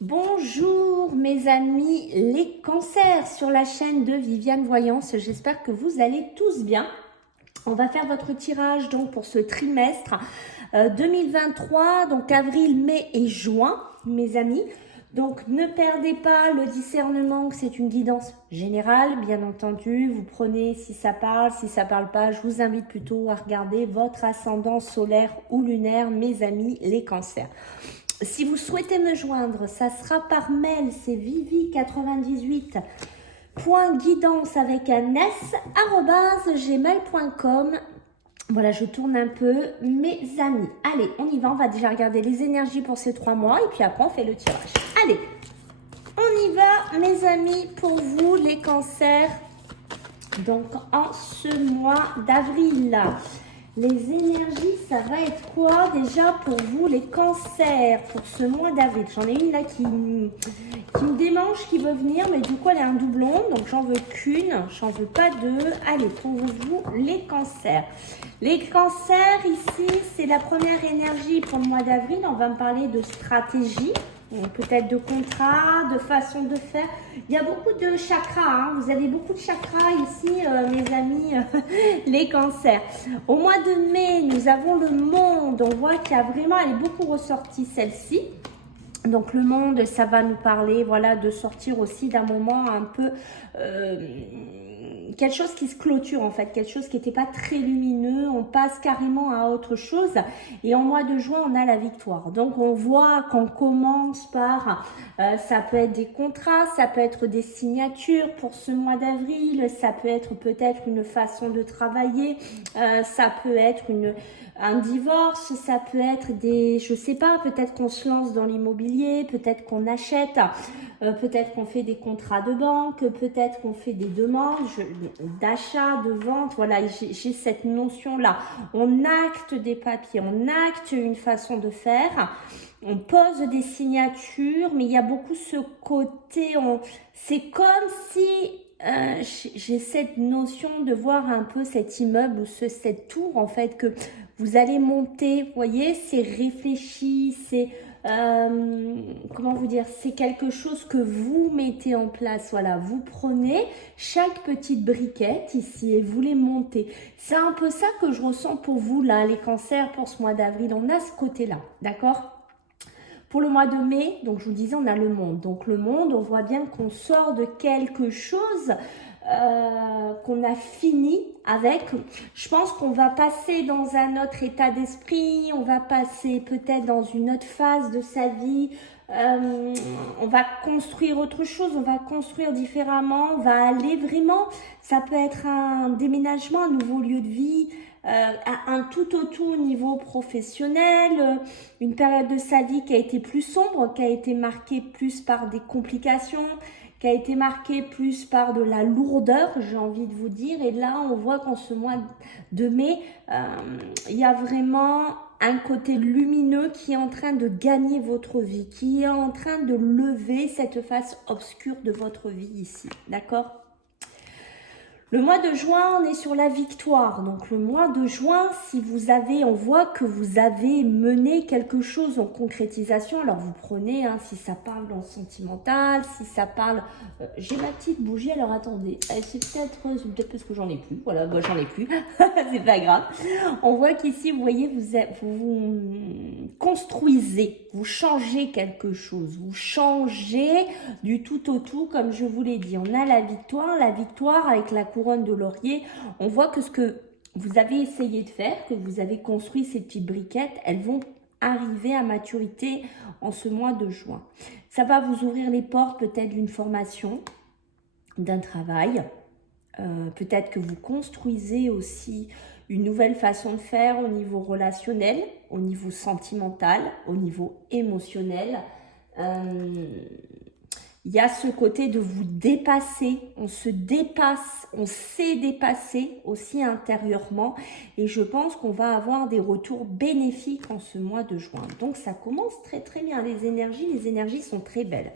Bonjour mes amis les cancers sur la chaîne de Viviane Voyance, j'espère que vous allez tous bien. On va faire votre tirage donc pour ce trimestre 2023, donc avril, mai et juin mes amis. Donc ne perdez pas le discernement, que c'est une guidance générale, bien entendu. Vous prenez si ça parle pas, je vous invite plutôt à regarder votre ascendant solaire ou lunaire, mes amis les cancers. Si vous souhaitez me joindre, ça sera par mail, c'est vivi98.guidance avec un s @gmail.com. Voilà, je tourne un peu, mes amis. Allez, on y va, on va déjà regarder les énergies pour ces 3 mois et puis après on fait le tirage. Allez, on y va mes amis pour vous les cancers. Donc en ce mois d'avril, les énergies, ça va être quoi déjà pour vous les cancers pour ce mois d'avril? J'en ai une là qui me démange, qui veut venir, mais du coup elle est un doublon, donc j'en veux qu'une, j'en veux pas deux. Allez, pour vous les cancers. Les cancers ici, c'est la première énergie pour le mois d'avril. On va me parler de stratégie, peut-être de contrat, de façon de faire. Il y a beaucoup de chakras, hein. Vous avez beaucoup de chakras ici, mes amis, les cancers. Au mois de mai, nous avons le monde. On voit qu'il y a vraiment, elle est beaucoup ressortie celle-ci. Donc le monde, ça va nous parler, voilà, de sortir aussi d'un moment un peu quelque chose qui se clôture en fait, quelque chose qui n'était pas très lumineux, on passe carrément à autre chose. Et en mois de juin, on a la victoire. Donc on voit qu'on commence par, ça peut être des contrats, ça peut être des signatures pour ce mois d'avril, ça peut être peut-être une façon de travailler, ça peut être un divorce, ça peut être des, je sais pas, peut-être qu'on se lance dans l'immobilier, peut-être qu'on achète, peut-être qu'on fait des contrats de banque, peut-être qu'on fait des demandes d'achat, de vente. Voilà, j'ai cette notion-là. On acte des papiers, on acte une façon de faire, on pose des signatures, mais il y a beaucoup ce côté, c'est comme si j'ai cette notion de voir un peu cet immeuble ou cette tour en fait que vous allez monter, vous voyez, c'est réfléchi, c'est comment vous dire, c'est quelque chose que vous mettez en place. Voilà, vous prenez chaque petite briquette ici et vous les montez. C'est un peu ça que je ressens pour vous là, les cancers, pour ce mois d'avril. On a ce côté-là, d'accord? Pour le mois de mai, donc je vous disais, on a le monde. Donc le monde, on voit bien qu'on sort de quelque chose qu'on a fini avec. Je pense qu'on va passer dans un autre état d'esprit, on va passer peut-être dans une autre phase de sa vie. On va construire autre chose, on va construire différemment, on va aller vraiment, ça peut être un déménagement, un nouveau lieu de vie, un tout au tout au niveau professionnel, une période de sa vie qui a été plus sombre, qui a été marquée plus par des complications, qui a été marquée plus par de la lourdeur, j'ai envie de vous dire. Et là, on voit qu'en ce mois de mai, il y a vraiment un côté lumineux qui est en train de gagner votre vie, qui est en train de lever cette face obscure de votre vie ici, d'accord ? Le mois de juin, on est sur la victoire. Donc le mois de juin, si vous avez, on voit que vous avez mené quelque chose en concrétisation. Alors vous prenez, hein, si ça parle dans le sentimental, si ça parle... j'ai ma petite bougie, alors attendez, c'est peut-être parce que j'en ai plus. Voilà, moi j'en ai plus, c'est pas grave. On voit qu'ici, vous voyez, vous construisez, vous changez quelque chose, vous changez du tout au tout, comme je vous l'ai dit. On a la victoire avec la couronne de laurier. On voit que ce que vous avez essayé de faire, que vous avez construit ces petites briquettes, elles vont arriver à maturité en ce mois de juin. Ça va vous ouvrir les portes peut-être d'une formation, d'un travail. Peut-être que vous construisez aussi une nouvelle façon de faire au niveau relationnel, au niveau sentimental, au niveau émotionnel. Il y a ce côté de vous dépasser, on se dépasse, on s'est dépassé aussi intérieurement et je pense qu'on va avoir des retours bénéfiques en ce mois de juin. Donc ça commence très très bien, les énergies sont très belles.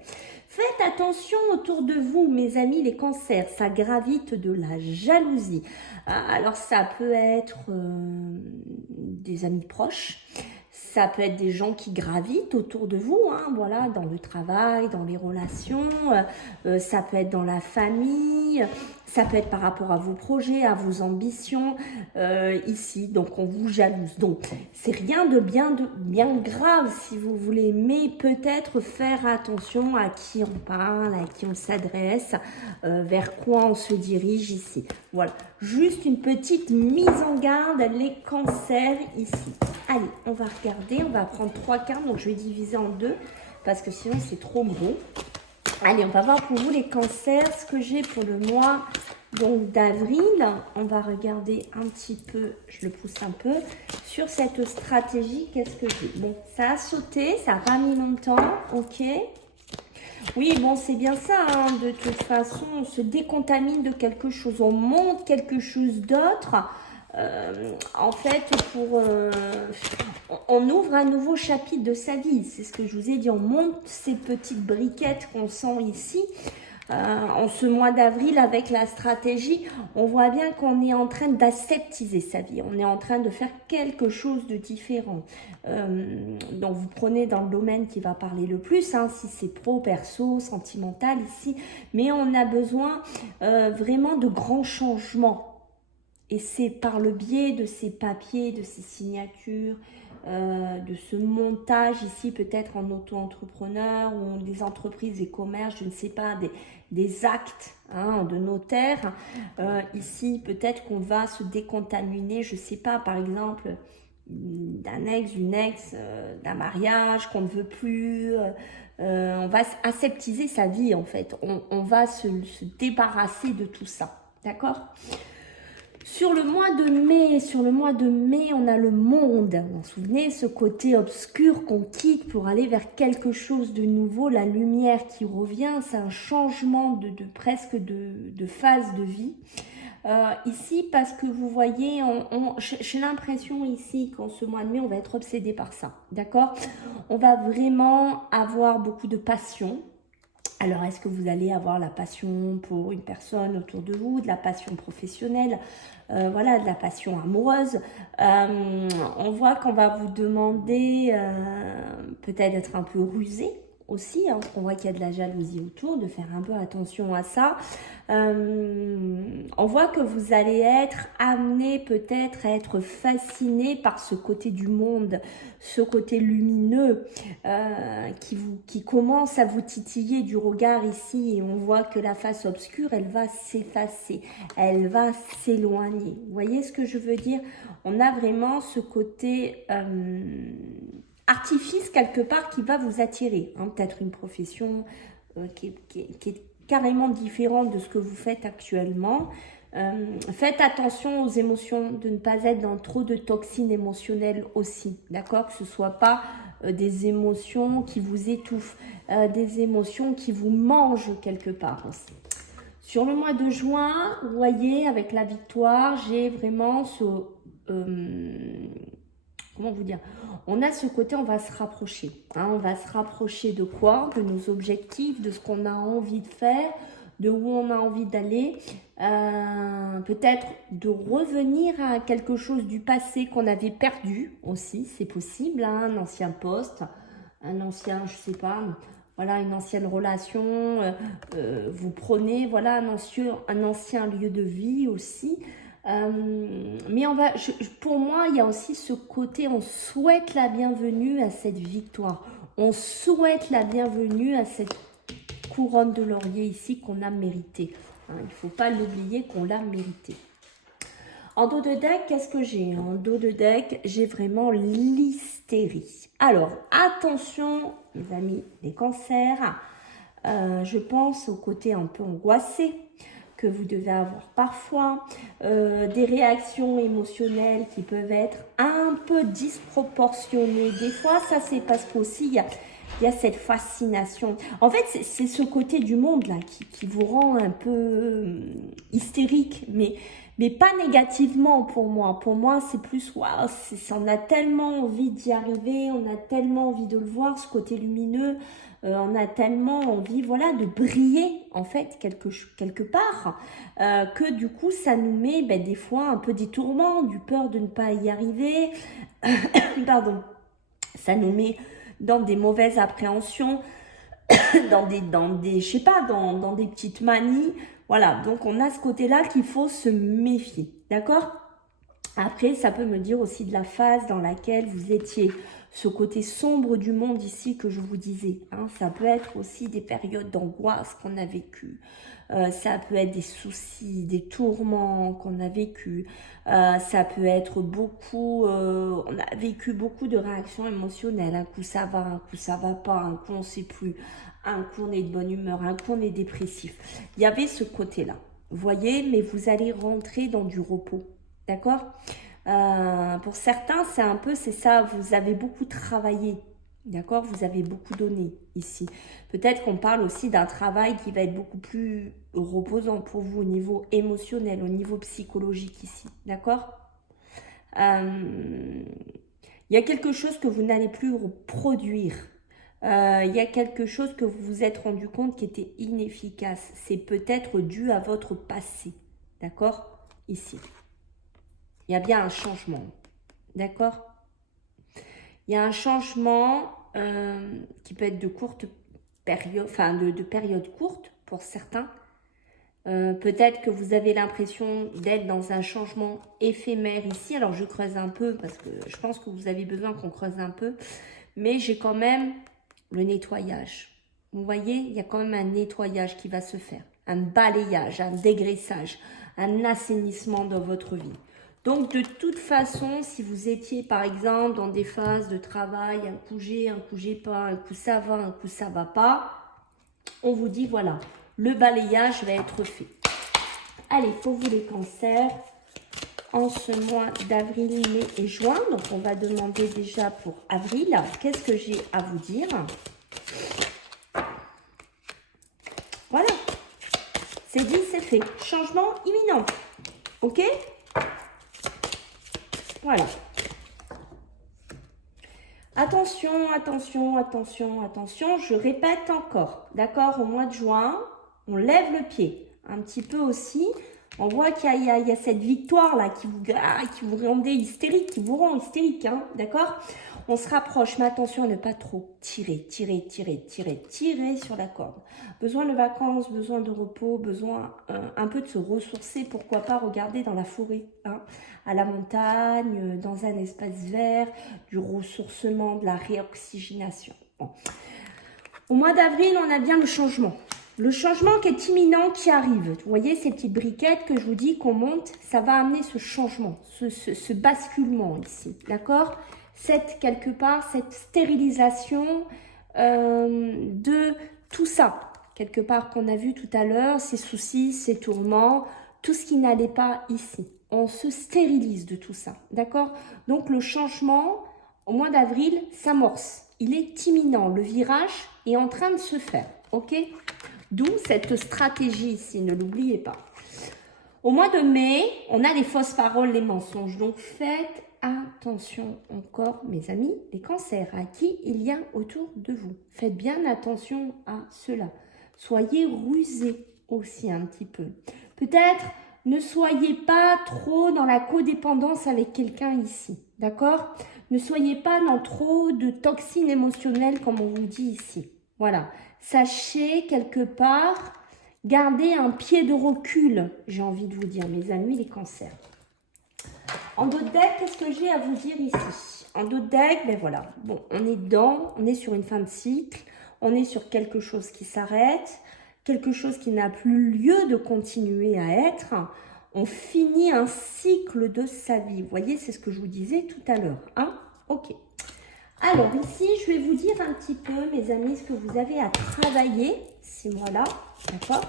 Faites attention autour de vous, mes amis les cancers, ça gravite de la jalousie. Alors ça peut être des amis proches, ça peut être des gens qui gravitent autour de vous, hein, voilà, dans le travail, dans les relations, ça peut être dans la famille, ça peut être par rapport à vos projets, à vos ambitions, ici, donc on vous jalouse. Donc, c'est rien de bien grave si vous voulez, mais peut-être faire attention à qui on parle, à qui on s'adresse, vers quoi on se dirige ici. Voilà, juste une petite mise en garde, les cancers ici. Allez, on va regarder, on va prendre 3 cartes, donc je vais diviser en 2 parce que sinon c'est trop gros. Allez, on va voir pour vous les cancers, ce que j'ai pour le mois donc d'avril. On va regarder un petit peu, je le pousse un peu, sur cette stratégie, qu'est-ce que j'ai? Bon, ça a sauté, ça n'a pas mis longtemps, ok. Oui, bon, c'est bien ça, hein. De toute façon, on se décontamine de quelque chose, on monte quelque chose d'autre. En fait, on ouvre un nouveau chapitre de sa vie, c'est ce que je vous ai dit, on monte ces petites briquettes qu'on sent ici. En ce mois d'avril, avec la stratégie, on voit bien qu'on est en train d'aseptiser sa vie. On est en train de faire quelque chose de différent. Donc, vous prenez dans le domaine qui va parler le plus, hein, si c'est pro, perso, sentimental ici. Mais on a besoin vraiment de grands changements. Et c'est par le biais de ces papiers, de ces signatures, de ce montage ici, peut-être en auto-entrepreneur ou des entreprises et commerces, je ne sais pas, des actes, hein, de notaire. Ici, peut-être qu'on va se décontaminer, je ne sais pas, par exemple, d'un ex, d'une ex, d'un mariage qu'on ne veut plus. On va aseptiser sa vie, en fait. On va se débarrasser de tout ça. D'accord ? Sur le mois de mai, on a le monde. Vous vous souvenez, ce côté obscur qu'on quitte pour aller vers quelque chose de nouveau, la lumière qui revient, c'est un changement presque de phase de vie. Ici, parce que vous voyez, j'ai l'impression ici qu'en ce mois de mai, on va être obsédé par ça, d'accord? On va vraiment avoir beaucoup de passion. Alors, est-ce que vous allez avoir la passion pour une personne autour de vous, de la passion professionnelle, voilà, de la passion amoureuse? On voit qu'on va vous demander peut-être d'être un peu rusé aussi, hein, on voit qu'il y a de la jalousie autour, de faire un peu attention à ça. On voit que vous allez être amené peut-être à être fasciné par ce côté du monde, ce côté lumineux qui commence à vous titiller du regard ici, et on voit que la face obscure, elle va s'effacer, elle va s'éloigner. Vous voyez ce que je veux dire? On a vraiment ce côté artifice quelque part qui va vous attirer, hein, peut-être une profession qui est carrément différente de ce que vous faites actuellement. Faites attention aux émotions, de ne pas être dans trop de toxines émotionnelles aussi, d'accord? Que ce ne soit pas des émotions qui vous étouffent, des émotions qui vous mangent quelque part aussi. Sur le mois de juin, vous voyez, avec la victoire, j'ai vraiment ce... comment vous dire? On a ce côté, on va se rapprocher. Hein, on va se rapprocher de quoi? De nos objectifs, de ce qu'on a envie de faire, de où on a envie d'aller. Peut-être de revenir à quelque chose du passé qu'on avait perdu aussi, c'est possible. Hein, un ancien poste, un ancien, je sais pas, voilà, une ancienne relation. Vous prenez, voilà, un ancien lieu de vie aussi. Mais pour moi, il y a aussi ce côté, on souhaite la bienvenue à cette victoire. On souhaite la bienvenue à cette couronne de laurier ici qu'on a méritée. Hein, il ne faut pas l'oublier qu'on l'a méritée. En dos de deck, qu'est-ce que j'ai? En dos de deck, j'ai vraiment l'hystérie. Alors, attention, mes amis, les cancers. Je pense au côté un peu angoissé que vous devez avoir parfois, des réactions émotionnelles qui peuvent être un peu disproportionnées. Des fois, ça c'est parce qu'aussi il y a cette fascination. En fait, c'est ce côté du monde là qui vous rend un peu hystérique, mais pas négativement pour moi. Pour moi, c'est plus, waouh, on a tellement envie d'y arriver, on a tellement envie de le voir, ce côté lumineux. On a tellement envie, voilà, de briller, en fait, quelque part, que du coup, ça nous met des fois un peu des tourments, du peur de ne pas y arriver. Pardon. Ça nous met dans des mauvaises appréhensions, je sais pas, dans des petites manies. Voilà, donc on a ce côté-là qu'il faut se méfier, d'accord? Après, ça peut me dire aussi de la phase dans laquelle vous étiez, ce côté sombre du monde ici que je vous disais. Hein. Ça peut être aussi des périodes d'angoisse qu'on a vécues. Ça peut être des soucis, des tourments qu'on a vécus. Ça peut être beaucoup, on a vécu beaucoup de réactions émotionnelles. Un coup ça va, un coup ça va pas, un coup on sait plus, un coup on est de bonne humeur, un coup on est dépressif. Il y avait ce côté-là, vous voyez, mais vous allez rentrer dans du repos. D'accord? Pour certains, c'est ça, vous avez beaucoup travaillé, d'accord? Vous avez beaucoup donné ici. Peut-être qu'on parle aussi d'un travail qui va être beaucoup plus reposant pour vous au niveau émotionnel, au niveau psychologique ici, d'accord? Il y a quelque chose que vous n'allez plus produire. Il y a quelque chose que vous vous êtes rendu compte qui était inefficace. C'est peut-être dû à votre passé, d'accord? Ici. Il y a bien un changement, d'accord? Il y a un changement qui peut être de courte période, enfin de période courte pour certains. Peut-être que vous avez l'impression d'être dans un changement éphémère ici. Alors je creuse un peu parce que je pense que vous avez besoin qu'on creuse un peu. Mais j'ai quand même le nettoyage. Vous voyez, il y a quand même un nettoyage qui va se faire. Un balayage, un dégraissage, un assainissement dans votre vie. Donc, de toute façon, si vous étiez, par exemple, dans des phases de travail, un coup j'ai pas, un coup ça va, un coup ça va pas, on vous dit, voilà, le balayage va être fait. Allez, pour vous les cancers, en ce mois d'avril, mai et juin, donc on va demander déjà pour avril, qu'est-ce que j'ai à vous dire? Voilà, c'est dit, c'est fait. Changement imminent, ok? Voilà. Attention, attention, attention, attention. Je répète encore. D'accord? Au mois de juin, on lève le pied. Un petit peu aussi. On voit qu'il y a cette victoire-là qui vous rendait hystérique, qui vous rend hystérique. Hein, d'accord? On se rapproche, mais attention à ne pas trop tirer sur la corde. Besoin de vacances, besoin de repos, besoin un peu de se ressourcer. Pourquoi pas regarder dans la forêt, hein, à la montagne, dans un espace vert, du ressourcement, de la réoxygénation. Bon. Au mois d'avril, on a bien le changement. Le changement qui est imminent, qui arrive. Vous voyez ces petites briquettes que je vous dis qu'on monte, ça va amener ce changement, ce basculement ici, d'accord? Quelque part, cette stérilisation de tout ça, quelque part qu'on a vu tout à l'heure, ces soucis, ces tourments, tout ce qui n'allait pas ici. On se stérilise de tout ça, d'accord? Donc le changement, au mois d'avril, s'amorce. Il est imminent, le virage est en train de se faire, ok? D'où cette stratégie ici, ne l'oubliez pas. Au mois de mai, on a les fausses paroles, les mensonges. Donc faites attention encore, mes amis, les cancers, à qui il y a autour de vous. Faites bien attention à cela. Soyez rusés aussi un petit peu. Peut-être ne soyez pas trop dans la codépendance avec quelqu'un ici, d'accord? Ne soyez pas dans trop de toxines émotionnelles comme on vous dit ici. Voilà. Sachez quelque part, gardez un pied de recul, j'ai envie de vous dire, mes amis, les cancers. En dos de deck, qu'est-ce que j'ai à vous dire ici? En dos de deck, ben voilà, bon, on est dedans, on est sur une fin de cycle, on est sur quelque chose qui s'arrête, quelque chose qui n'a plus lieu de continuer à être. On finit un cycle de sa vie. Vous voyez, c'est ce que je vous disais tout à l'heure, hein? Ok. Alors ici, je vais vous dire un petit peu, mes amis, ce que vous avez à travailler ces mois-là, d'accord?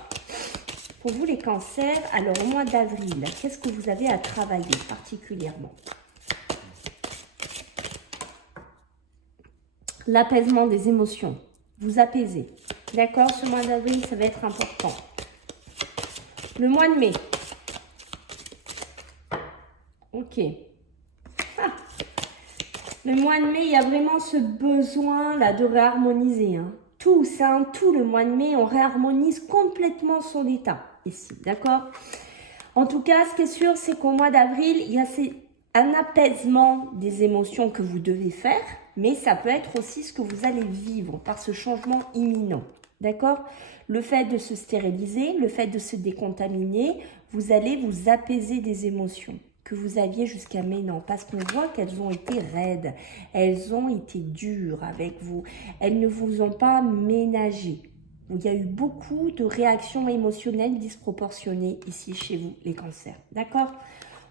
Pour vous les cancers, alors au mois d'avril, qu'est-ce que vous avez à travailler particulièrement? L'apaisement des émotions, vous apaisez, d'accord? Ce mois d'avril, ça va être important. Le mois de mai, ok. Le mois de mai, il y a vraiment ce besoin là de réharmoniser. Hein. Tout le mois de mai, on réharmonise complètement son état ici, d'accord? En tout cas, ce qui est sûr, c'est qu'au mois d'avril, il y a un apaisement des émotions que vous devez faire, mais ça peut être aussi ce que vous allez vivre par ce changement imminent. D'accord? Le fait de se stériliser, le fait de se décontaminer, vous allez vous apaiser des émotions que vous aviez jusqu'à maintenant, parce qu'on voit qu'elles ont été raides, elles ont été dures avec vous, elles ne vous ont pas ménagé. Il y a eu beaucoup de réactions émotionnelles disproportionnées ici chez vous, les cancers. D'accord?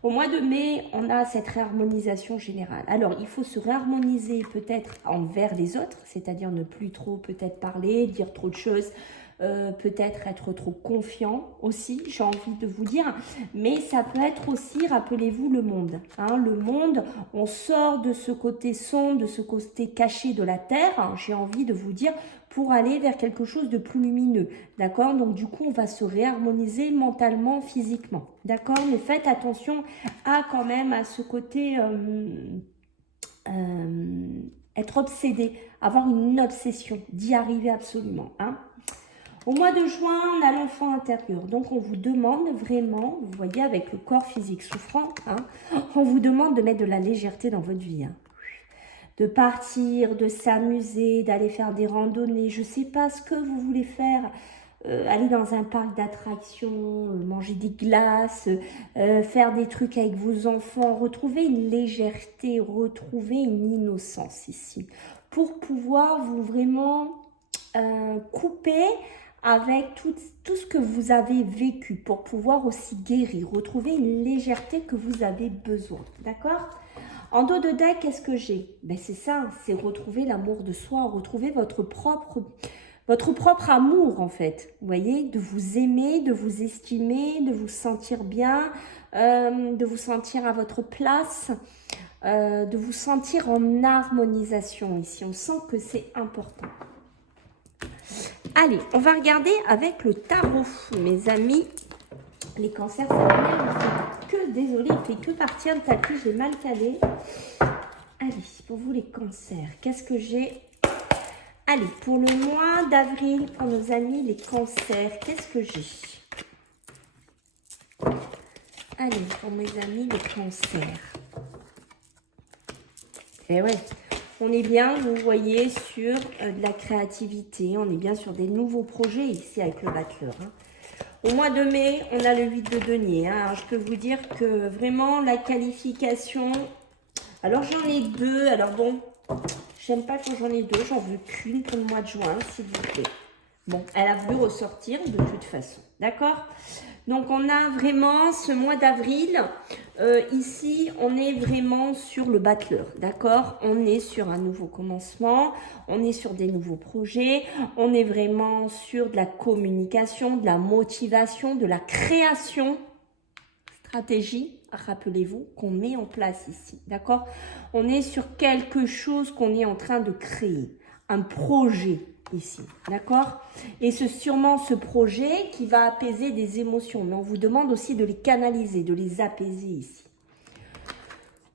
Au mois de mai, on a cette réharmonisation générale. Alors, il faut se réharmoniser peut-être envers les autres, c'est-à-dire ne plus trop peut-être parler, dire trop de choses, peut-être être trop confiant aussi, j'ai envie de vous dire. Mais ça peut être aussi, rappelez-vous, le monde. Hein, le monde, on sort de ce côté sombre, de ce côté caché de la terre, hein, j'ai envie de vous dire, pour aller vers quelque chose de plus lumineux. D'accord? Donc, du coup, on va se réharmoniser mentalement, physiquement. D'accord? Mais faites attention à quand même à ce côté... être obsédé, avoir une obsession, d'y arriver absolument. Hein. Au mois de juin, on a l'enfant intérieur. Donc, on vous demande vraiment, vous voyez, avec le corps physique souffrant, hein, on vous demande de mettre de la légèreté dans votre vie. Hein. De partir, de s'amuser, d'aller faire des randonnées. Je ne sais pas ce que vous voulez faire. Aller dans un parc d'attractions, manger des glaces, faire des trucs avec vos enfants. Retrouver une légèreté, retrouver une innocence ici. Pour pouvoir vous vraiment couper avec tout ce que vous avez vécu. Pour pouvoir aussi guérir, retrouver une légèreté que vous avez besoin. D'accord ? En dos de deck, qu'est-ce que j'ai? Ben c'est ça, c'est retrouver l'amour de soi, retrouver votre propre amour en fait. Vous voyez, de vous aimer, de vous estimer, de vous sentir bien, de vous sentir à votre place, de vous sentir en harmonisation ici. On sent que c'est important. Allez, on va regarder avec le tarot, mes amis. Les cancers, ça m'énerve que, désolé, il fait que partir le tapis, j'ai mal calé. Allez, pour vous les cancers, qu'est-ce que j'ai? Allez, pour le mois d'avril, pour nos amis les cancers, qu'est-ce que j'ai? Allez, pour mes amis les cancers. Eh ouais, on est bien, vous voyez, sur de la créativité, on est bien sur des nouveaux projets ici avec le battleur. Hein. Au mois de mai, on a le 8 de denier. Hein. Alors, je peux vous dire que vraiment, la qualification... Alors, j'en ai deux. Alors, bon, j'aime pas quand j'en ai deux. J'en veux qu'une pour le mois de juin, s'il vous plaît. Bon, elle a voulu ressortir de toute façon. D'accord? Donc, on a vraiment ce mois d'avril. Ici, on est vraiment sur le battleur. D'accord? On est sur un nouveau commencement. On est sur des nouveaux projets. On est vraiment sur de la communication, de la motivation, de la création. Stratégie, rappelez-vous, qu'on met en place ici. D'accord? On est sur quelque chose qu'on est en train de créer. Un projet ici, d'accord? Et c'est sûrement ce projet qui va apaiser des émotions, mais on vous demande aussi de les canaliser, de les apaiser ici.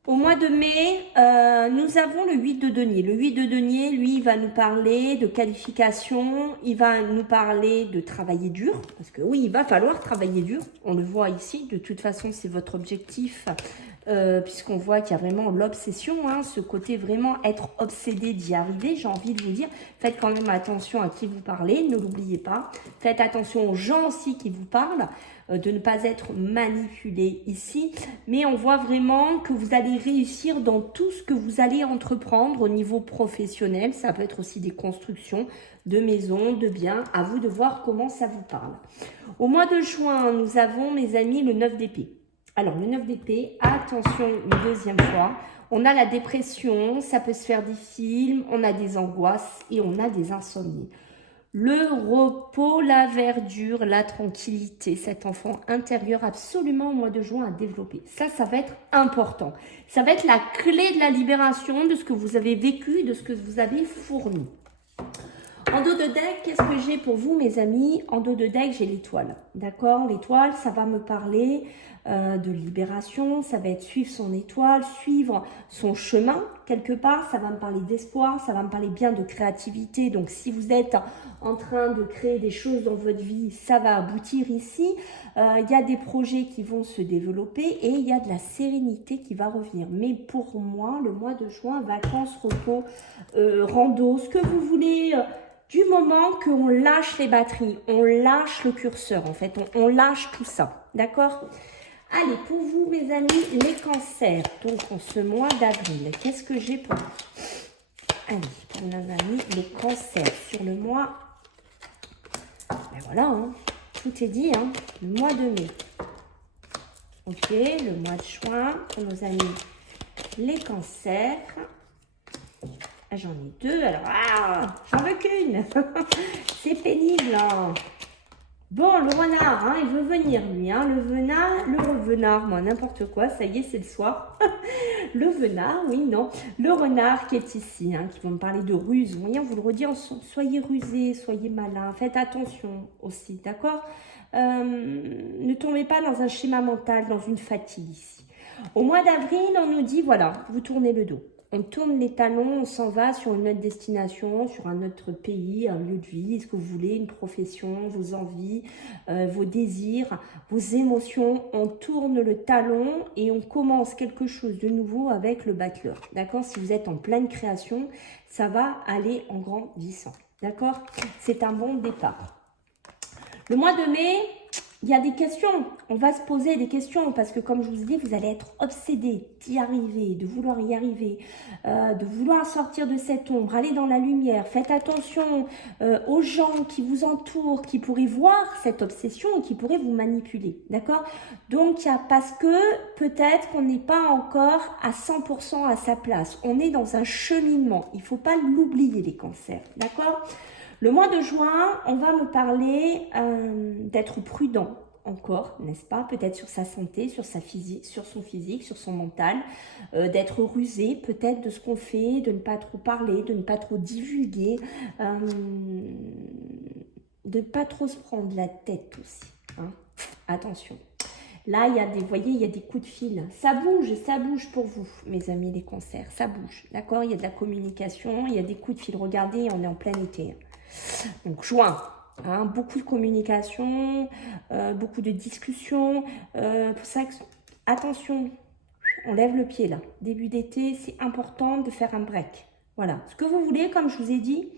Au mois de mai, nous avons le 8 de denier. Le 8 de denier, lui, il va nous parler de qualification, il va nous parler de travailler dur, parce que oui, il va falloir travailler dur, on le voit ici, de toute façon, c'est votre objectif, puisqu'on voit qu'il y a vraiment l'obsession, hein, ce côté vraiment être obsédé d'y arriver. J'ai envie de vous dire, faites quand même attention à qui vous parlez, ne l'oubliez pas. Faites attention aux gens aussi qui vous parlent, de ne pas être manipulé ici. Mais on voit vraiment que vous allez réussir dans tout ce que vous allez entreprendre au niveau professionnel. Ça peut être aussi des constructions de maisons, de biens. À vous de voir comment ça vous parle. Au mois de juin, nous avons, mes amis, le 9 d'épée. Alors, le 9 d'épée, attention une deuxième fois, on a la dépression, ça peut se faire des films, on a des angoisses et on a des insomnies. Le repos, la verdure, la tranquillité, cet enfant intérieur absolument au mois de juin à développer. Ça va être important. Ça va être la clé de la libération de ce que vous avez vécu, de ce que vous avez fourni. En dos de deck, qu'est-ce que j'ai pour vous, mes amis? En dos de deck, j'ai l'étoile. D'accord? L'étoile, ça va me parler de libération, ça va être suivre son étoile, suivre son chemin quelque part, ça va me parler d'espoir, ça va me parler bien de créativité. Donc si vous êtes en train de créer des choses dans votre vie, ça va aboutir ici. Il y a des projets qui vont se développer et il y a de la sérénité qui va revenir. Mais pour moi, le mois de juin, vacances, repos, rando, ce que vous voulez, du moment qu'on lâche les batteries, on lâche le curseur en fait, on lâche tout ça, d'accord? Allez, pour vous mes amis, les cancers, donc en ce mois d'avril, qu'est-ce que j'ai pour vous? Allez, pour nos amis, les cancers sur le mois, ben voilà, hein, tout est dit, hein, le mois de mai. Ok, le mois de juin, pour nos amis, les cancers. Ah, j'en ai deux, alors, j'en veux qu'une. C'est pénible, hein. Bon, le renard, hein, il veut venir, lui, hein, le renard, moi, n'importe quoi, ça y est, c'est le soir. Le venard, oui, non, le renard qui est ici, hein, qui va me parler de ruse. Vous voyez, on vous le redit, soyez rusés, soyez malins, faites attention aussi, d'accord? Ne tombez pas dans un schéma mental, dans une fatigue ici. Au mois d'avril, on nous dit, voilà, vous tournez le dos. On tourne les talons, on s'en va sur une autre destination, sur un autre pays, un lieu de vie, ce que vous voulez, une profession, vos envies, vos désirs, vos émotions. On tourne le talon et on commence quelque chose de nouveau avec le battleur. D'accord? Si vous êtes en pleine création, ça va aller en grandissant. D'accord? C'est un bon départ. Le mois de mai, il y a des questions. On va se poser des questions parce que comme je vous ai dit, vous allez être obsédé d'y arriver, de vouloir y arriver, de vouloir sortir de cette ombre, aller dans la lumière. Faites attention aux gens qui vous entourent, qui pourraient voir cette obsession et qui pourraient vous manipuler. D'accord? Donc, parce que peut-être qu'on n'est pas encore à 100% à sa place. On est dans un cheminement. Il ne faut pas l'oublier, les cancers. D'accord? Le mois de juin, on va me parler d'être prudent encore, n'est-ce pas? Peut-être sur sa santé, sur sa physique, sur son physique, sur son mental, d'être rusé peut-être de ce qu'on fait, de ne pas trop parler, de ne pas trop divulguer, de ne pas trop se prendre la tête aussi. Hein? Attention. Là, il y a des, vous voyez, il y a des coups de fil. Ça bouge pour vous, mes amis les cancers. Ça bouge, d'accord? Il y a de la communication, il y a des coups de fil. Regardez, on est en plein été. Donc, juin, hein, beaucoup de communication, beaucoup de discussions. Pour ça, attention, on lève le pied là. Début d'été, c'est important de faire un break. Voilà, ce que vous voulez, comme je vous ai dit,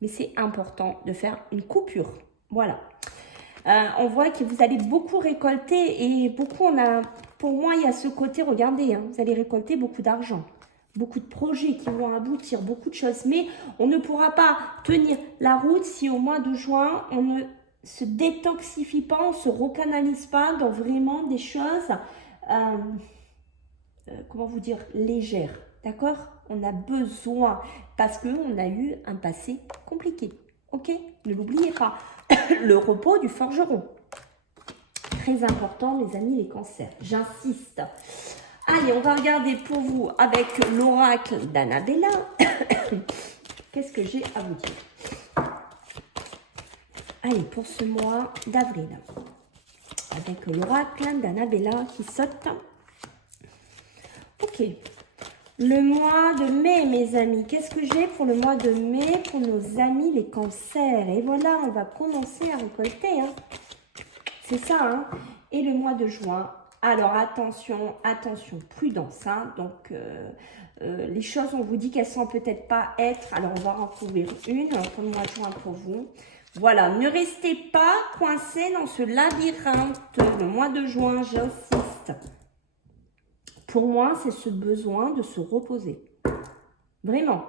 mais c'est important de faire une coupure. Voilà. On voit que vous allez beaucoup récolter et beaucoup, pour moi, il y a ce côté, regardez, hein, vous allez récolter beaucoup d'argent. Beaucoup de projets qui vont aboutir, beaucoup de choses. Mais on ne pourra pas tenir la route si au mois de juin, on ne se détoxifie pas, on ne se recanalise pas dans vraiment des choses, comment vous dire, légères. D'accord? On a besoin, parce qu'on a eu un passé compliqué. Ok? Ne l'oubliez pas. Le repos du forgeron. Très important, mes amis, les cancers. J'insiste. Allez, on va regarder pour vous avec l'oracle d'Annabella. Qu'est-ce que j'ai à vous dire? Allez, pour ce mois d'avril. Avec l'oracle d'Annabella qui saute. Ok. Le mois de mai, mes amis. Qu'est-ce que j'ai pour le mois de mai pour nos amis les cancers? Et voilà, on va commencer à récolter. Hein. C'est ça. Hein. Et le mois de juin. Alors, attention, attention, prudence. Hein. Donc, les choses, on vous dit qu'elles ne sont peut-être pas être. Alors, on va en trouver une pour le mois de juin pour vous. Voilà, ne restez pas coincés dans ce labyrinthe. Le mois de juin, j'insiste. Pour moi, c'est ce besoin de se reposer. Vraiment.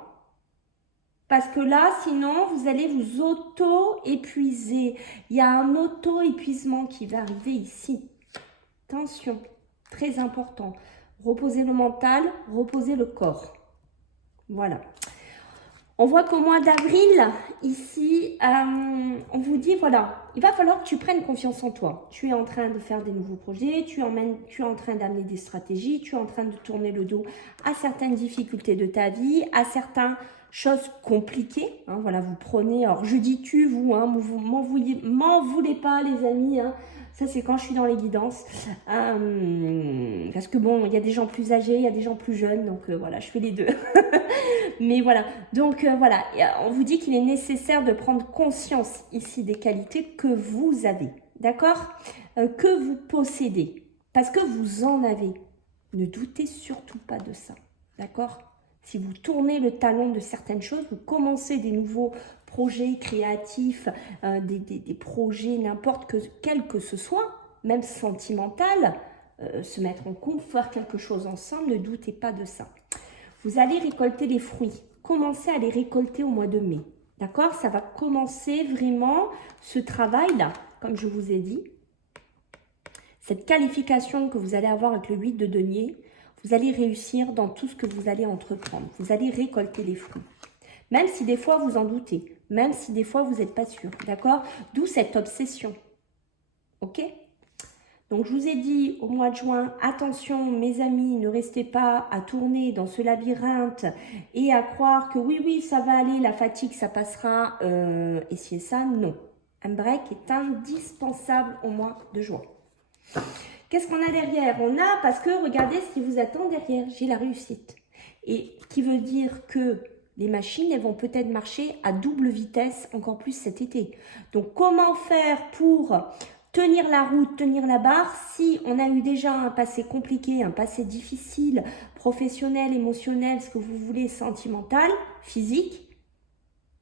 Parce que là, sinon, vous allez vous auto-épuiser. Il y a un auto-épuisement qui va arriver ici. Attention, très important. Reposer le mental, reposer le corps. Voilà. On voit qu'au mois d'avril, ici, on vous dit, voilà, il va falloir que tu prennes confiance en toi. Tu es en train de faire des nouveaux projets, tu es en train d'amener des stratégies, tu es en train de tourner le dos à certaines difficultés de ta vie, à certains chose compliquée. Hein, voilà, vous prenez, alors je dis tu, vous, hein, vous m'en voulez pas les amis, hein. Ça, c'est quand je suis dans les guidances. Parce que bon, il y a des gens plus âgés, il y a des gens plus jeunes. Donc voilà, je fais les deux. Mais voilà. Donc voilà, on vous dit qu'il est nécessaire de prendre conscience ici des qualités que vous avez. D'accord, que vous possédez. Parce que vous en avez. Ne doutez surtout pas de ça. D'accord? Si vous tournez le talon de certaines choses, vous commencez des nouveaux projets créatifs, des projets n'importe quel que ce soit, même sentimental, se mettre en couple, faire quelque chose ensemble, ne doutez pas de ça. Vous allez récolter les fruits. Commencez à les récolter au mois de mai. D'accord? Ça va commencer vraiment ce travail-là, comme je vous ai dit. Cette qualification que vous allez avoir avec le 8 de denier, vous allez réussir dans tout ce que vous allez entreprendre. Vous allez récolter les fruits. Même si des fois vous en doutez, même si des fois vous n'êtes pas sûr, d'accord? D'où cette obsession, ok? Donc je vous ai dit au mois de juin, attention mes amis, ne restez pas à tourner dans ce labyrinthe et à croire que oui, ça va aller, la fatigue ça passera, et si et ça, non. Un break est indispensable au mois de juin. Qu'est-ce qu'on a derrière? On a, parce que regardez ce qui vous attend derrière, j'ai la réussite. Et qui veut dire que les machines, elles vont peut-être marcher à double vitesse encore plus cet été. Donc, comment faire pour tenir la route, tenir la barre, si on a eu déjà un passé compliqué, un passé difficile, professionnel, émotionnel, ce que vous voulez, sentimental, physique,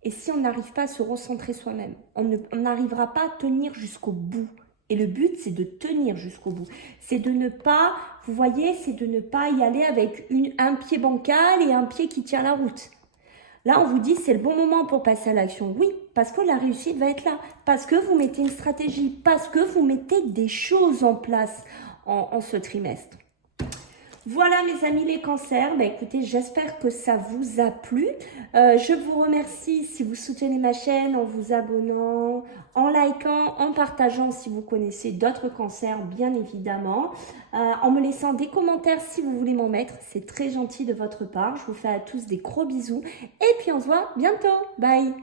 et si on n'arrive pas à se recentrer soi-même, on n'arrivera pas à tenir jusqu'au bout. Et le but, c'est de tenir jusqu'au bout. C'est de ne pas, vous voyez, c'est de ne pas y aller avec un pied bancal et un pied qui tient la route. Là, on vous dit, c'est le bon moment pour passer à l'action. Oui, parce que la réussite va être là. Parce que vous mettez une stratégie. Parce que vous mettez des choses en place en ce trimestre. Voilà mes amis les cancers, écoutez, j'espère que ça vous a plu. Je vous remercie si vous soutenez ma chaîne en vous abonnant, en likant, en partageant si vous connaissez d'autres cancers, bien évidemment. En me laissant des commentaires si vous voulez m'en mettre, c'est très gentil de votre part. Je vous fais à tous des gros bisous et puis on se voit bientôt. Bye!